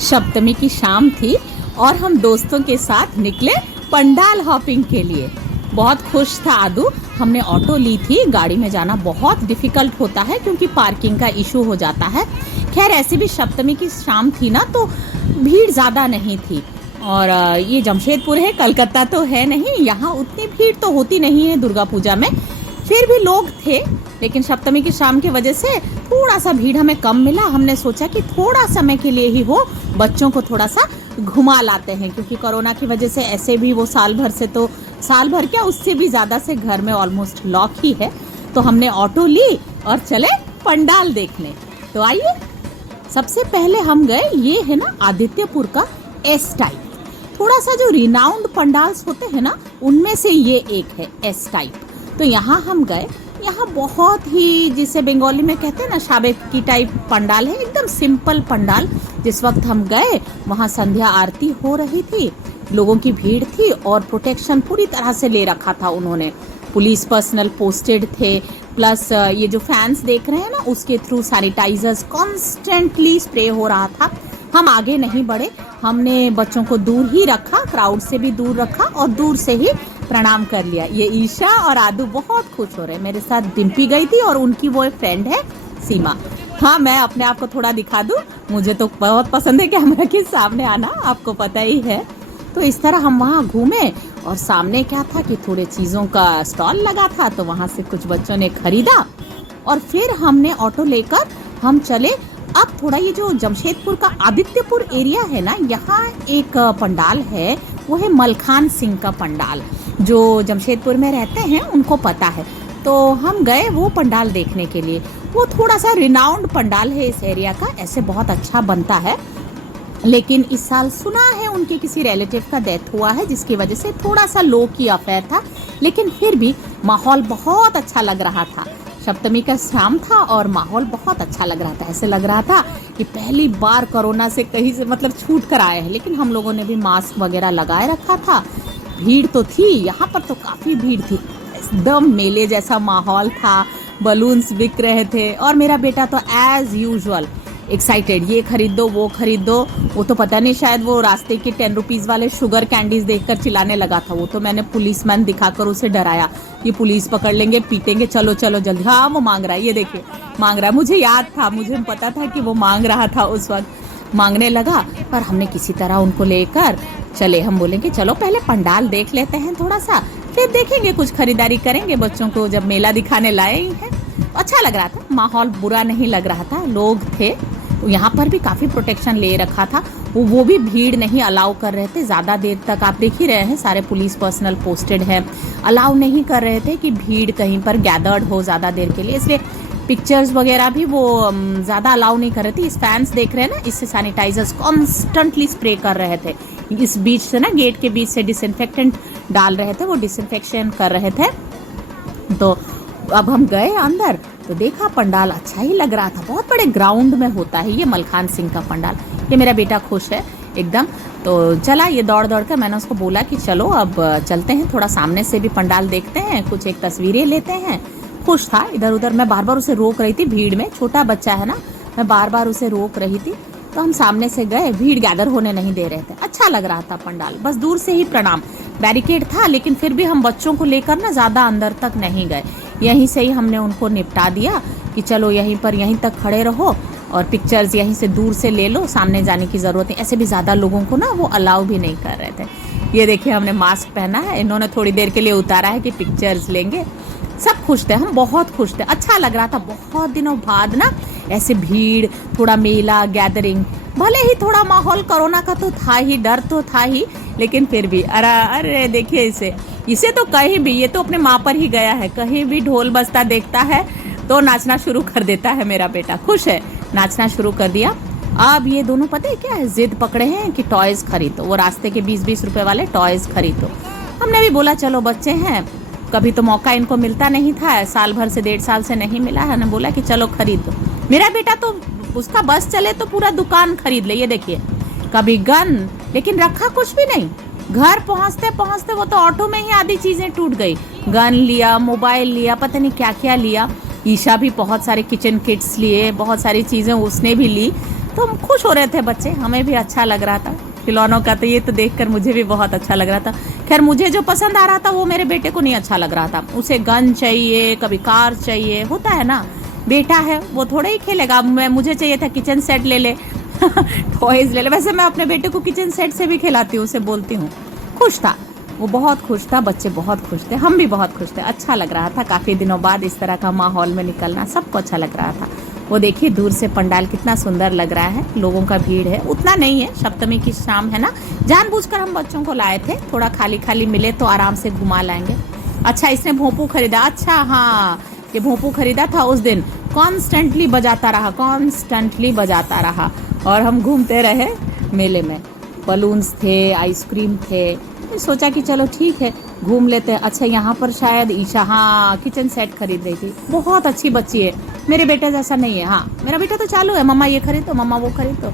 सप्तमी की शाम थी और हम दोस्तों के साथ निकले पंडाल हॉपिंग के लिए। बहुत खुश था आदू। हमने ऑटो ली थी। गाड़ी में जाना बहुत डिफिकल्ट होता है क्योंकि पार्किंग का इशू हो जाता है। खैर ऐसे भी सप्तमी की शाम थी ना, तो भीड़ ज़्यादा नहीं थी। और ये जमशेदपुर है, कलकत्ता तो है नहीं, यहाँ उतनी भीड़ तो होती नहीं है दुर्गा पूजा में। फिर भी लोग थे, लेकिन सप्तमी की शाम की वजह से थोड़ा सा भीड़ हमें कम मिला। हमने सोचा कि थोड़ा समय के लिए ही हो, बच्चों को थोड़ा सा घुमा लाते हैं, क्योंकि कोरोना की वजह से ऐसे भी वो साल भर क्या, उससे भी ज़्यादा से घर में ऑलमोस्ट लॉक ही है। तो हमने ऑटो ली और चले पंडाल देखने। तो आइए, सबसे पहले हम गए, ये है ना आदित्यपुर का एस टाइप। थोड़ा सा जो रिनाउंड पंडाल्स होते हैं ना, उनमें से ये एक है एस टाइप। तो यहाँ हम गए। यहाँ बहुत ही, जिसे बंगाली में कहते हैं ना, शाबे की टाइप पंडाल है, एकदम सिंपल पंडाल। जिस वक्त हम गए वहाँ संध्या आरती हो रही थी, लोगों की भीड़ थी और प्रोटेक्शन पूरी तरह से ले रखा था उन्होंने। पुलिस पर्सनल पोस्टेड थे, प्लस ये जो फैंस देख रहे हैं ना, उसके थ्रू सैनिटाइजर्स कॉन्स्टेंटली स्प्रे हो रहा था। हम आगे नहीं बढ़े, हमने बच्चों को दूर ही रखा, क्राउड से भी दूर रखा और दूर से ही प्रणाम कर लिया। ये ईशा और आदू बहुत खुश हो रहे हैं। मेरे साथ डिम्पी गई थी और उनकी वो फ्रेंड है सीमा। हाँ, मैं अपने आप को थोड़ा दिखा दूं, मुझे तो बहुत पसंद है कैमरा के सामने आना, आपको पता ही है। तो इस तरह हम वहाँ घूमे और सामने क्या था कि थोड़े चीज़ों का स्टॉल लगा था, तो वहाँ से कुछ बच्चों ने खरीदा और फिर हमने ऑटो लेकर हम चले। अब थोड़ा ये जो जमशेदपुर का आदित्यपुर एरिया है ना, यहाँ एक पंडाल है, वो है मलखान सिंह का पंडाल। जो जमशेदपुर में रहते हैं उनको पता है। तो हम गए वो पंडाल देखने के लिए। वो थोड़ा सा रिनाउंड पंडाल है इस एरिया का, ऐसे बहुत अच्छा बनता है। लेकिन इस साल सुना है उनके किसी रिलेटिव का डेथ हुआ है, जिसकी वजह से थोड़ा सा लो की अफेयर था। लेकिन फिर भी माहौल बहुत अच्छा लग रहा था। सप्तमी का शाम था और माहौल बहुत अच्छा लग रहा था। ऐसे लग रहा था कि पहली बार कोरोना से कहीं से मतलब छूट कर आए हैं। लेकिन हम लोगों ने भी मास्क वगैरह लगाए रखा था। भीड़ तो थी, यहाँ पर तो काफ़ी भीड़ थी, एकदम मेले जैसा माहौल था। बलून्स बिक रहे थे और मेरा बेटा तो एज यूजुअल एक्साइटेड, ये खरीद दो वो खरीद दो। वो तो पता नहीं, शायद वो रास्ते के 10 रुपीज़ वाले शुगर कैंडीज देखकर चिल्लाने लगा था। वो तो मैंने पुलिसमैन दिखाकर उसे डराया कि पुलिस पकड़ लेंगे, पीटेंगे, चलो चलो जल्दी। हाँ, वो मांग रहा है, ये देखिए मांग रहा है। मुझे याद था, मुझे पता था कि वो मांग रहा था, उस वक्त मांगने लगा। पर हमने किसी तरह उनको लेकर चले। हम बोलेंगे चलो पहले पंडाल देख लेते हैं थोड़ा सा, फिर देखेंगे, कुछ खरीदारी करेंगे बच्चों को, जब मेला दिखाने लाए ही हैं। अच्छा लग रहा था, माहौल बुरा नहीं लग रहा था, लोग थे। तो यहाँ पर भी काफ़ी प्रोटेक्शन ले रखा था। वो भी भीड़ नहीं अलाउ कर रहे थे ज़्यादा देर तक। आप देख ही रहे हैं, सारे पुलिस पर्सनल पोस्टेड है, अलाउ नहीं कर रहे थे कि भीड़ कहीं पर गैदर्ड हो ज़्यादा देर के लिए। इसलिए पिक्चर्स वगैरह भी वो ज़्यादा अलाउ नहीं कर रहे थे। इस फैंस देख रहे हैं ना, इससे सैनिटाइजर्स कॉन्स्टेंटली स्प्रे कर रहे थे। इस बीच से ना, गेट के बीच से डिसइंफेक्टेंट डाल रहे थे, वो डिसइंफेक्शन कर रहे थे। तो अब हम गए अंदर तो देखा पंडाल अच्छा ही लग रहा था। बहुत बड़े ग्राउंड में होता है ये मलखान सिंह का पंडाल। ये मेरा बेटा खुश है एकदम। तो चला, ये दौड़ दौड़ कर मैंने उसको बोला कि चलो अब चलते हैं, थोड़ा सामने से भी पंडाल देखते हैं, कुछ एक तस्वीरें लेते हैं। खुश था इधर उधर। मैं बार बार उसे रोक रही थी, भीड़ में, छोटा बच्चा है ना, मैं बार बार उसे रोक रही थी। तो हम सामने से गए, भीड़ गैदर होने नहीं दे रहे थे। अच्छा लग रहा था पंडाल, बस दूर से ही प्रणाम। बैरिकेड था, लेकिन फिर भी हम बच्चों को लेकर ना ज़्यादा अंदर तक नहीं गए। यहीं से ही हमने उनको निपटा दिया कि चलो यहीं तक खड़े रहो और पिक्चर्स यहीं से दूर से ले लो, सामने जाने की ज़रूरत नहीं। ऐसे भी ज़्यादा लोगों को ना वो अलाउ भी नहीं कर रहे थे। ये देखिए, हमने मास्क पहना है, इन्होंने थोड़ी देर के लिए उतारा है कि पिक्चर्स लेंगे। सब खुश थे, हम बहुत खुश थे। अच्छा लग रहा था, बहुत दिनों बाद ना ऐसे भीड़, थोड़ा मेला, गैदरिंग। भले ही थोड़ा माहौल कोरोना का तो था ही, डर तो था ही, लेकिन फिर भी अरे देखिए इसे तो कहीं भी, ये तो अपने माँ पर ही गया है। कहीं भी ढोल बजता देखता है तो नाचना शुरू कर देता है। मेरा बेटा खुश है, नाचना शुरू कर दिया। अब ये दोनों पता है क्या है, जिद पकड़े हैं कि टॉयज खरीदो, वो रास्ते के 20-20 रुपए वाले टॉयज खरीदो। हमने भी बोला चलो बच्चे हैं, कभी तो मौका इनको मिलता नहीं था, साल भर से 1.5 साल से नहीं मिला है ना, बोला कि चलो खरीद दो। मेरा बेटा तो उसका बस चले तो पूरा दुकान खरीद ले। ये देखिए, कभी गन, लेकिन रखा कुछ भी नहीं। घर पहुंचते पहुंचते वो तो ऑटो में ही आधी चीजें टूट गई। गन लिया, मोबाइल लिया, पता नहीं क्या क्या लिया। ईशा भी बहुत सारे किचन किट्स लिए, बहुत सारी चीजें उसने भी ली। तो हम खुश हो रहे थे बच्चे, हमें भी अच्छा लग रहा था खिलौनों का। तो ये तो देखकर मुझे भी बहुत अच्छा लग रहा था। खैर मुझे जो पसंद आ रहा था वो मेरे बेटे को नहीं अच्छा लग रहा था। उसे गन चाहिए, कभी कार चाहिए, होता है ना, बेटा है वो थोड़ा ही खेलेगा। मुझे चाहिए था किचन सेट ले ले टॉयज ले ले। वैसे मैं अपने बेटे को किचन सेट से भी खिलाती हूँ, उसे बोलती हूँ। खुश था वो, बहुत खुश था, बच्चे बहुत खुश थे, हम भी बहुत खुश थे। अच्छा लग रहा था काफ़ी दिनों बाद इस तरह का माहौल में निकलना, सबको अच्छा लग रहा था। वो देखिए दूर से पंडाल कितना सुंदर लग रहा है, लोगों का भीड़ है, उतना नहीं है, सप्तमी की शाम है ना, जानबूझकर हम बच्चों को लाए थे, थोड़ा खाली खाली मिले तो आराम से घुमा लाएंगे। अच्छा इसने भोंपू खरीदा, अच्छा हाँ ये भोंपू खरीदा था उस दिन, कॉन्स्टेंटली बजाता रहा और हम घूमते रहे मेले में। बलून्स थे, आइसक्रीम थे, सोचा कि चलो ठीक है घूम लेते हैं। अच्छा यहाँ पर शायद ईशा हाँ किचन सेट खरीद रही थी, बहुत अच्छी बच्ची है, मेरे बेटे जैसा नहीं है। हाँ मेरा बेटा तो चालू है, मम्मा ये खरीदो, मम्मा वो खरीदो।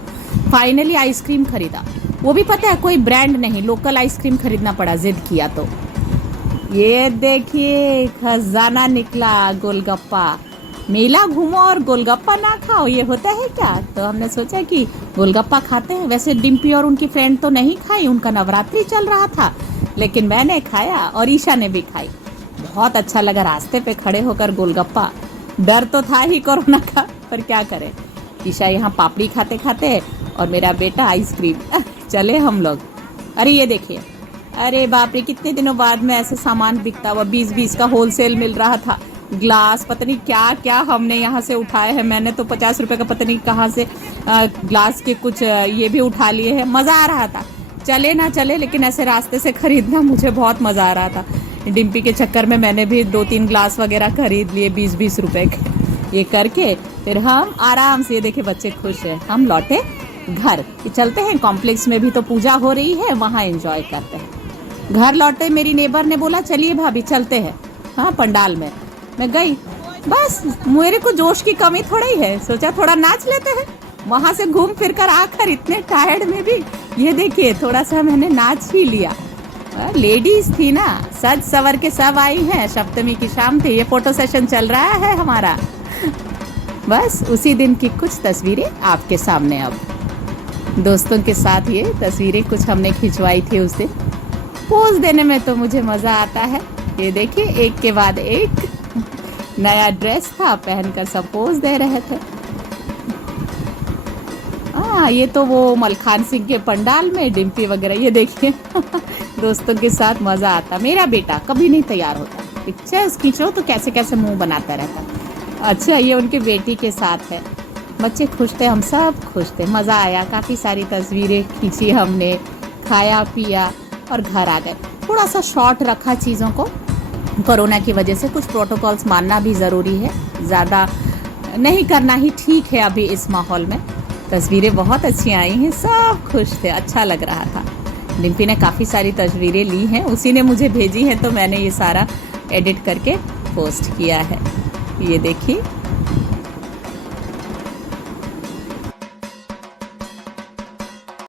फाइनली आइसक्रीम खरीदा, वो भी पता है कोई ब्रांड नहीं, लोकल आइसक्रीम खरीदना पड़ा, जिद किया तो। ये देखिए खजाना निकला, गोलगप्पा। मेला घूमो और गोलगप्पा ना खाओ, ये होता है क्या? तो हमने सोचा कि गोलगप्पा खाते हैं। वैसे डिम्पी और उनकी फ्रेंड तो नहीं खाई, उनका नवरात्रि चल रहा था, लेकिन मैंने खाया और ईशा ने भी खाई, बहुत अच्छा लगा। रास्ते पे खड़े होकर गोलगप्पा, डर तो था ही कोरोना का, पर क्या करें। ईशा यहाँ पापड़ी खाते खाते और मेरा बेटा आइसक्रीम। चले हम लोग। अरे ये देखिए, अरे बाप रे, कितने दिनों बाद में ऐसे सामान बिकता हुआ, 20-20 का होलसेल मिल रहा था। ग्लास पता नहीं क्या क्या हमने यहाँ से उठाए हैं, मैंने तो 50 रुपए का पता नहीं कहाँ से ग्लास के कुछ ये भी उठा लिए हैं। मज़ा आ रहा था, चले ना चले लेकिन ऐसे रास्ते से खरीदना मुझे बहुत मज़ा आ रहा था। डिम्पी के चक्कर में मैंने भी 2-3 ग्लास वगैरह खरीद लिए 20-20 रुपए के। ये करके फिर हम आराम से, देखे बच्चे खुश हैं, हम लौटे घर। चलते हैं कॉम्प्लेक्स में भी तो पूजा हो रही है, वहाँ एंजॉय करते हैं। घर लौटे, मेरी नेबर ने बोला चलिए भाभी चलते हैं हाँ पंडाल में। मैं गई, बस मेरे को जोश की कमी थोड़ा ही है, सोचा थोड़ा नाच लेते हैं। वहाँ से घूम फिर कर आकर इतने टायर्ड में भी ये देखिए थोड़ा सा मैंने नाच ही लिया। लेडीज थी ना, सज सवर के सब आई हैं, सप्तमी की शाम थी, ये फोटो सेशन चल रहा है हमारा। बस उसी दिन की कुछ तस्वीरें आपके सामने। अब दोस्तों के साथ ये तस्वीरें कुछ हमने खिंचवाई थी उस दिन। पोज देने में तो मुझे मज़ा आता है। ये देखिए एक के बाद एक नया ड्रेस था, पहनकर सब पोज दे रहे थे। ये तो वो मलखान सिंह के पंडाल में डिम्पी वगैरह, ये देखिए दोस्तों के साथ मज़ा आता। मेरा बेटा कभी नहीं तैयार होता, पिक्चर्स खींचो तो कैसे कैसे मुंह बनाता रहता। अच्छा ये उनकी बेटी के साथ है, बच्चे खुश थे, हम सब खुश थे, मज़ा आया। काफ़ी सारी तस्वीरें खींची हमने, खाया पिया और घर आ गए। थोड़ा सा शॉर्ट रखा चीज़ों को, कोरोना की वजह से कुछ प्रोटोकॉल्स मानना भी ज़रूरी है, ज़्यादा नहीं करना ही ठीक है अभी इस माहौल में। तस्वीरें बहुत अच्छी आई हैं, सब खुश थे, अच्छा लग रहा था। डिम्पी ने काफ़ी सारी तस्वीरें ली हैं, उसी ने मुझे भेजी हैं तो मैंने ये सारा एडिट करके पोस्ट किया है। ये देखिए